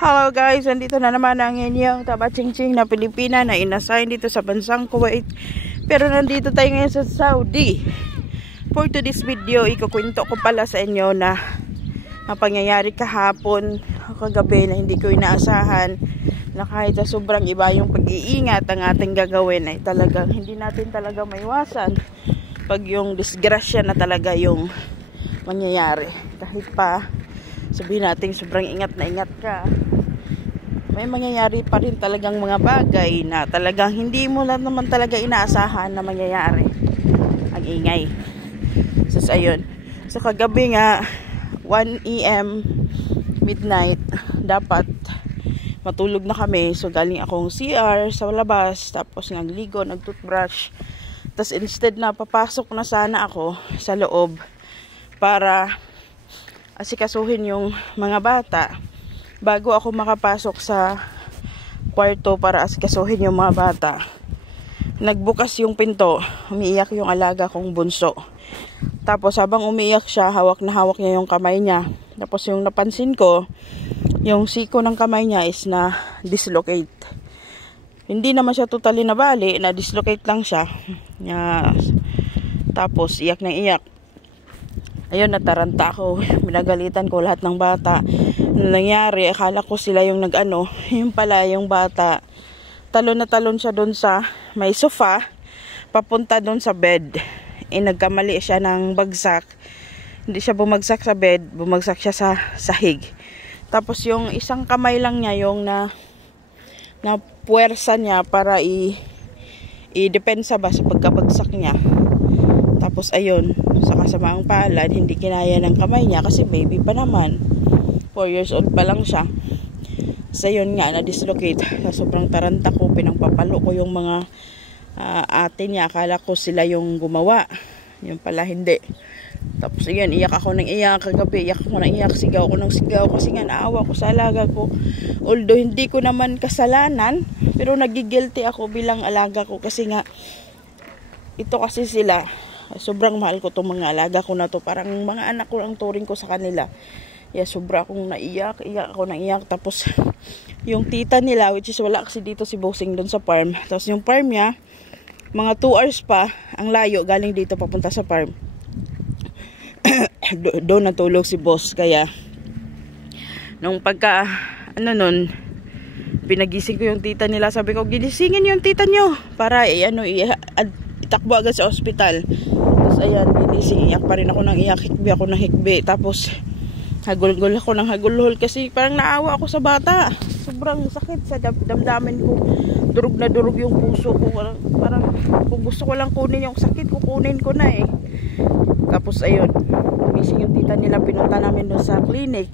Hello guys, nandito na naman ang inyong Taba-Ching-Ching na Pilipina na inassign dito sa bansang Kuwait. Pero nandito tayo ngayon sa Saudi. For today's video, ikukwento ko pala sa inyo na ang pangyayari kahapon, kagabi na hindi ko inaasahan, na kahit sa sobrang iba yung pag-iingat ang ating gagawin ay talagang hindi natin talaga maiwasan pag yung disgrasya na talaga yung mangyayari. Kahit pa sabihin natin sobrang ingat na ingat ka, may mangyayari pa rin talagang mga bagay na talagang hindi mo lang naman talaga inaasahan na mangyayari. Ang ingay. So ayun, so kagabi nga 1 AM midnight dapat matulog na kami. So galing akong CR sa labas, tapos nagligo, nagtoothbrush, tapos instead na papasok na sana ako sa loob para asikasuhin yung mga bata, bago ako makapasok sa kwarto para asikasuhin yung mga bata, nagbukas yung pinto, umiiyak yung alaga kong bunso. Tapos habang umiiyak siya, hawak na hawak niya yung kamay niya. Tapos yung napansin ko, yung siko ng kamay niya is na dislocate. Hindi naman siya totally nabali, na dislocate lang siya. Tapos iyak ng iyak. Ayun, nataranta ako. Minagalitan ko lahat ng bata. Ano nangyari, akala ko sila yung nag-ano. Yung pala, yung bata, talon na talon siya doon sa may sofa, papunta doon sa bed. Nagkamali siya ng bagsak. Hindi siya bumagsak sa bed, bumagsak siya sa sahig. Tapos yung isang kamay lang niya yung na puwersa niya para i-depensa ba sa pagkabagsak niya. Tapos ayun, sa kasamaang palad, hindi kinaya ng kamay niya kasi baby pa naman. 4 years old pa lang siya. So yun nga, na-dislocate. Sa sobrang taranta ko, pinangpapalo ko yung mga ate niya. Akala ko sila yung gumawa. Yung pala hindi. Tapos yun, iyak ako ng iyak kagabi. Iyak ako ng iyak, sigaw ako ng sigaw. Kasi nga naawa ko sa alaga ko. Although hindi ko naman kasalanan, pero nagigilty ako bilang alaga ko. Kasi nga, ito kasi sila. Sobrang mahal ko itong mga alaga ko na to. Parang mga anak ko ang turing ko sa kanila. Sobra akong naiyak. Iyak ako ng iyak. Tapos yung tita nila, which is wala kasi dito si Bossing doon sa farm. Tapos yung farm niya, mga 2 hours pa ang layo galing dito papunta sa farm. Doon natulog si boss. Kaya nung pagka pinagising ko yung tita nila, sabi ko, ginisingin yung tita nyo para itakbo agad sa ospital. Tapos ayan, ginising, iyak pa rin ako ng iyak, hikbi ako ng hikbi. Tapos hagulgol ako ng hagulhol kasi parang naawa ako sa bata. Sobrang sakit sa damdamin ko. Durog na durog yung puso ko. Parang kung gusto ko lang kunin yung sakit, kukunin ko na eh. Tapos ayun, gising yung tita nila, pinunta namin doon sa clinic.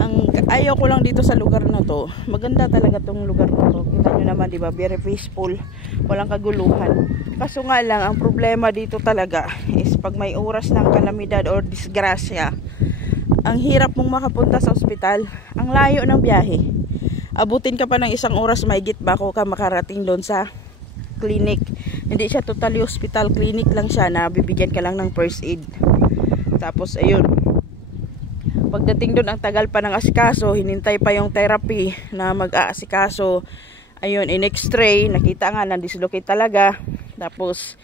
Ang ayaw ko lang dito sa lugar na to, maganda talaga tong lugar na to. Kita nyo naman, di ba? Very peaceful. Walang kaguluhan. Kaso nga lang, ang problema dito talaga is pag may oras ng kalamidad or disgrasya, ang hirap mong makapunta sa ospital. Ang layo ng biyahe. Abutin ka pa ng 1 oras mahigit bago ka makarating doon sa clinic. Hindi siya totally hospital, clinic lang siya na bibigyan ka lang ng first aid. Tapos ayun, pagdating doon ang tagal pa ng asikaso, hinintay pa yung therapy na mag-aasikaso. Ayun, in x-ray, nakita nga na dislocate talaga. Tapos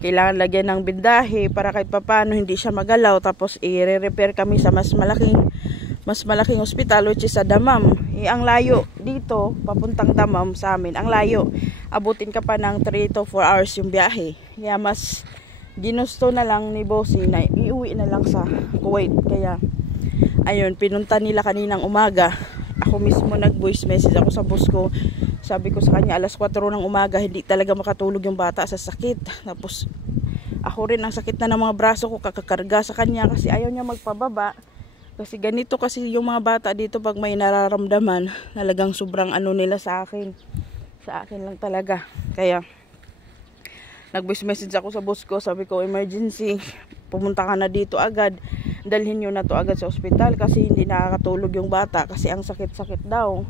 kailangan lagyan ng bindahe para kahit papano hindi siya magalaw. Tapos i-repair kami sa mas malaking ospital, which is sa Dammam. Ang layo dito papuntang Dammam sa amin, ang layo. Abutin ka pa ng 3 to 4 hours yung biyahe. Kaya mas ginusto na lang ni Bossy na iuwi na lang sa Kuwait. Kaya ayun, pinunta nila kaninang umaga. Ako mismo nag-voice message ako sa boss ko. Sabi ko sa kanya, alas 4 ng umaga, hindi talaga makatulog yung bata sa sakit. Tapos ako rin, ang sakit na ng mga braso ko, kakakarga sa kanya kasi ayaw niya magpababa. Kasi ganito kasi yung mga bata dito pag may nararamdaman, talagang sobrang nila sa akin. Sa akin lang talaga. Kaya nag-voice message ako sa boss ko, sabi ko, emergency, pumunta ka na dito agad. Dalhin nyo na to agad sa ospital kasi hindi nakakatulog yung bata kasi ang sakit-sakit daw.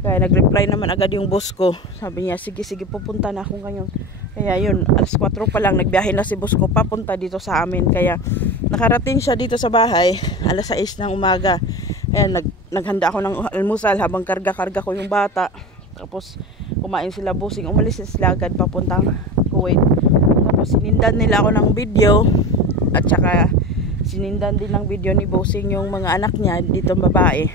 Kaya nag-reply naman agad yung boss ko. Sabi niya, sige, pupunta na ako ngayon. Kaya yun, alas 4 pa lang, nagbiyahe na si boss ko papunta dito sa amin. Kaya nakarating siya dito sa bahay, alas 6 ng umaga. Ayan, naghanda ako ng almusal habang karga-karga ko yung bata. Tapos kumain sila busing, umalis sila agad papuntang Kuwait. Tapos sinindan nila ako ng video, at saka sinindan din ng video ni Bossing yung mga anak niya dito babae.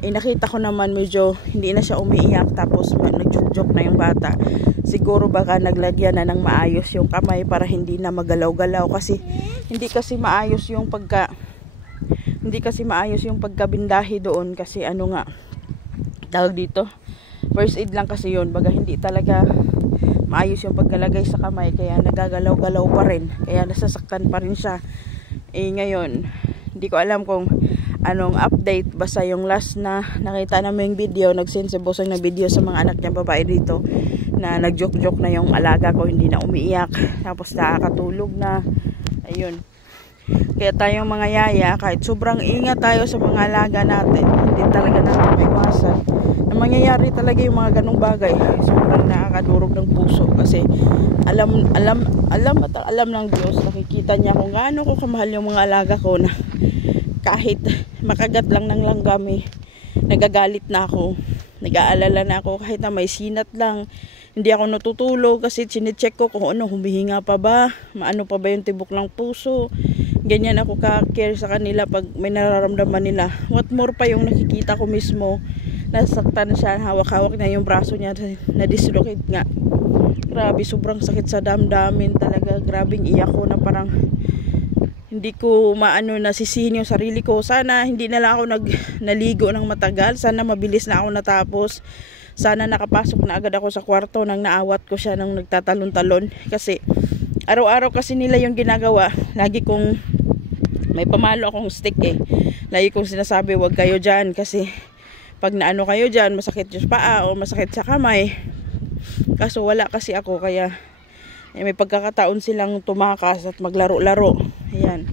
Nakita ko naman medyo hindi na siya umiiyak, tapos nagjoke-joke na yung bata. Siguro baka naglagyan na ng maayos yung kamay para hindi na magalaw-galaw, kasi hindi kasi maayos yung pagkabindahi doon, kasi ano nga tawag dito, first aid lang kasi yun, baga hindi talaga maayos yung pagkalagay sa kamay, kaya nagagalaw-galaw pa rin, kaya nasasaktan pa rin siya. Ngayon hindi ko alam kung anong update, basta yung last na nakita namin yung video, nagsend si Bossing na video sa mga anak niya babae dito, na nagjoke-joke na yung alaga ko, hindi na umiiyak, tapos nakakatulog na. Ayun, kaya tayong mga yaya, kahit sobrang ingat tayo sa mga alaga natin, hindi talaga natin maiwasan na mangyayari talaga yung mga ganong bagay. Sobrang nakakadurog ng puso, kasi alam ng Diyos, nakikita niya kung gaano ko kamahal yung mga alaga ko, na kahit makagat lang ng langgam nagagalit na ako, nag-aalala na ako, kahit na may sinat lang, hindi ako natutulog, kasi chinecheck ko kung ano, humihinga pa ba, maano pa ba yung tibok ng puso. Ganyan ako ka-care sa kanila pag may nararamdaman nila. What more pa yung nakikita ko mismo, nasaktan siya, hawak-hawak na yung braso niya, na-dislocate nga. Grabe, sobrang sakit sa damdamin talaga. Grabing iyak ko na parang hindi ko nasisihin yung sarili ko. Sana hindi na lang ako naligo ng matagal. Sana mabilis na ako natapos. Sana nakapasok na agad ako sa kwarto nang naawat ko siya nang nagtatalon-talon. Kasi araw-araw kasi nila yung ginagawa. Lagi kong may pamalo akong stick Lagi kong sinasabi, wag kayo dyan, kasi pag naano kayo dyan, masakit yung paa o masakit sa kamay. Kaso wala kasi ako, kaya may pagkakataon silang tumakas at maglaro-laro. Ayan,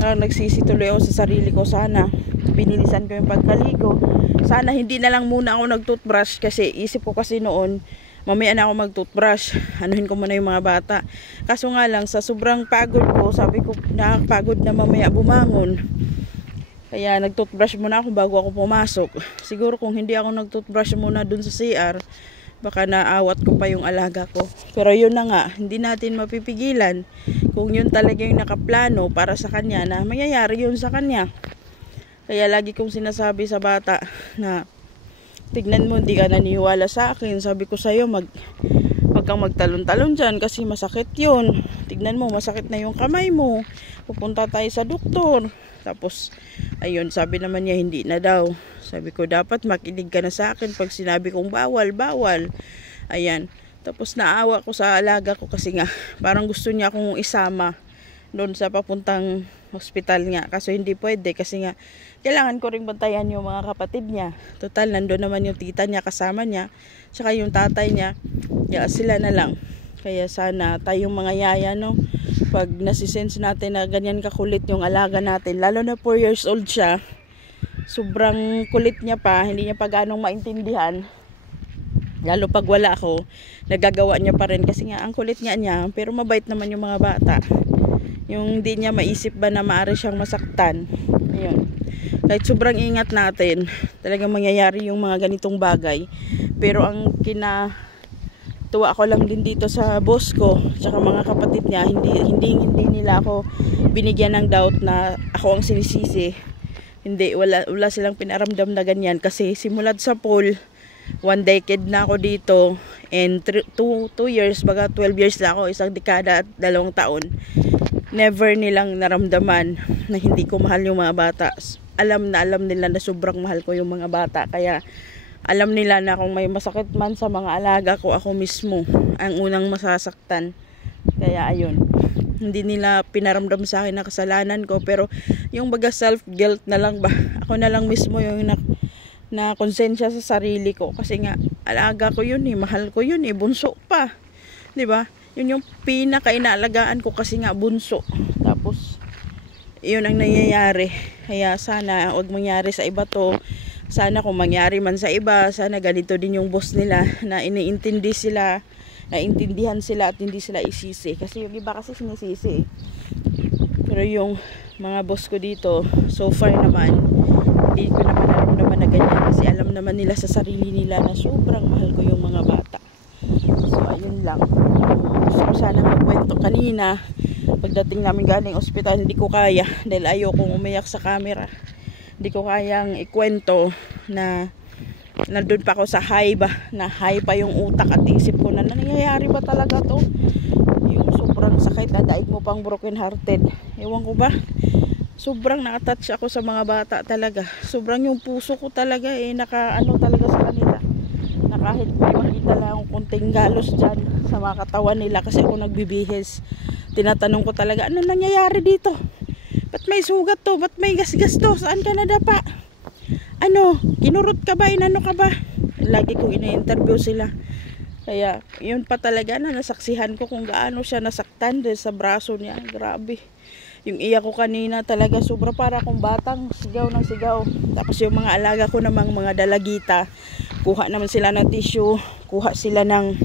nagsisituloy ako sa sarili ko, sana binilisan ko yung pagkaligo. Sana hindi na lang muna ako nag-toothbrush, kasi isip ko kasi noon, mamaya na ako mag-toothbrush, anuhin ko muna yung mga bata. Kaso nga lang, sa sobrang pagod ko, sabi ko nakakapagod na mamaya bumangon, kaya nag-toothbrush muna ako bago ako pumasok. Siguro kung hindi ako nag-toothbrush muna dun sa CR, baka naawat ko pa yung alaga ko. Pero yun na nga, hindi natin mapipigilan. Kung yun talaga yung nakaplano para sa kanya, na mangyayari yun sa kanya. Kaya lagi kong sinasabi sa bata na, tignan mo, hindi ka naniwala sa akin. Sabi ko sa'yo, wag kang magtalon-talon dyan, kasi masakit yun. Tignan mo, masakit na yung kamay mo. Pupunta tayo sa doktor. Tapos, ayun, sabi naman niya, hindi na daw. Sabi ko, dapat makinig ka na sa akin pag sinabi kong bawal. Ayan. Tapos naawa ko sa alaga ko, kasi nga, parang gusto niya akong isama doon sa papuntang hospital nga. Kaso hindi pwede, kasi nga, kailangan ko ring bantayan yung mga kapatid niya. Total, nandun naman yung tita niya kasama niya, tsaka yung tatay niya. Kaya sila na lang. Kaya sana tayong mga yaya, pag nasisense natin na ganyan kakulit yung alaga natin, lalo na 4 years old siya, sobrang kulit niya pa, hindi niya pa ganong maintindihan, lalo pag wala ako, nagagawa niya pa rin, kasi nga ang kulit niya, pero mabait naman yung mga bata, yung hindi niya maisip ba na maaari siyang masaktan. Ayun, kahit sobrang ingat natin, talagang mangyayari yung mga ganitong bagay. Pero ang tuwa ako lang din dito sa boss ko tsaka mga kapatid niya, hindi nila ako binigyan ng doubt na ako ang sinisisi. Hindi, wala silang pinaramdam na ganyan, kasi simulat sa pool, 1 decade na ako dito, and 2 years, baga 12 years na ako, 1 dekada at 2 taon, never nilang naramdaman na hindi ko mahal yung mga bata. Alam nila na sobrang mahal ko yung mga bata, kaya alam nila na kung may masakit man sa mga alaga ko, ako mismo ang unang masasaktan. Kaya ayun, hindi nila pinaramdam sa akin na kasalanan ko, pero yung baga self-guilt na lang ba, ako na lang mismo yung na konsensya sa sarili ko, kasi nga alaga ko yun, mahal ko yun, bunso pa, 'di ba? Yun yung pinaka-inaalagaan ko, kasi nga bunso. Tapos yun ang nangyayari. Kaya sana wag mangyari sa iba to. Sana kung mangyari man sa iba, sana ganito din yung boss nila, na naintindihan sila at hindi sila isisi. Kasi yung iba kasi sinisisi. Pero yung mga boss ko dito, so far naman, hindi ko naman naman nila sa sarili nila na sobrang mahal ko yung mga bata. So ayun lang. Gusto ko sana magkwento kanina. Pagdating namin galing ospital, hindi ko kaya dahil ayokong umiyak sa camera. Hindi ko kayang ikwento na nandun pa ako sa high ba, na high pa yung utak at isip ko na nangyayari ba talaga to, yung sobrang sakit na daig mo pang broken hearted. Ewan ko ba, sobrang na-attach ako sa mga bata talaga. Sobrang yung puso ko talaga nakaano talaga sa kanila, na kahit may makita lang akong kunting galos dyan sa mga katawan nila kasi ako nagbibihis, tinatanong ko talaga, ano nangyayari dito, ba't may sugat to, ba't may gasgas to, saan ka nadapa, ano, kinurot ka ba, inano ka ba? Lagi kong ina-interview sila. Kaya yun pa talaga na nasaksihan ko kung gaano siya nasaktan dahil sa braso niya. Grabe. Yung iyak ko kanina talaga sobra, para akong batang sigaw ng sigaw. Tapos yung mga alaga ko namang mga dalagita, kuha naman sila ng tissue, kuha sila ng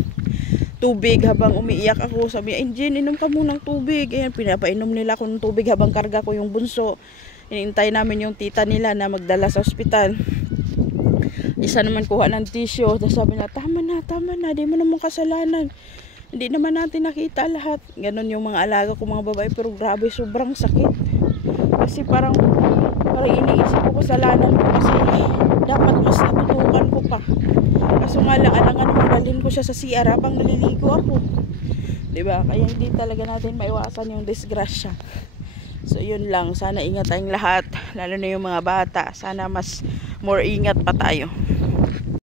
tubig habang umiiyak ako. Sabi, Angel, inom ka munang tubig. Ayan, pinapainom nila ako ng tubig habang karga ko yung bunso. Hinihintay namin yung tita nila na magdala sa ospital. Isa naman kuha ng tissue. Tapos sabi na, tama na, di mo naman kasalanan. Hindi naman natin nakita lahat. Ganon yung mga alaga ko, mga babae. Pero grabe, sobrang sakit. Kasi parang iniisip ko kasalanan ko kasi dapat mas natutukan ko pa. Kaso nga lang, alangan naman dalhin ko siya sa CR habang naliligo ako. Diba? Kaya hindi talaga natin maiwasan yung disgrasya. So yun lang, sana ingat tayong lahat, lalo na yung mga bata. Sana mas more ingat pa tayo.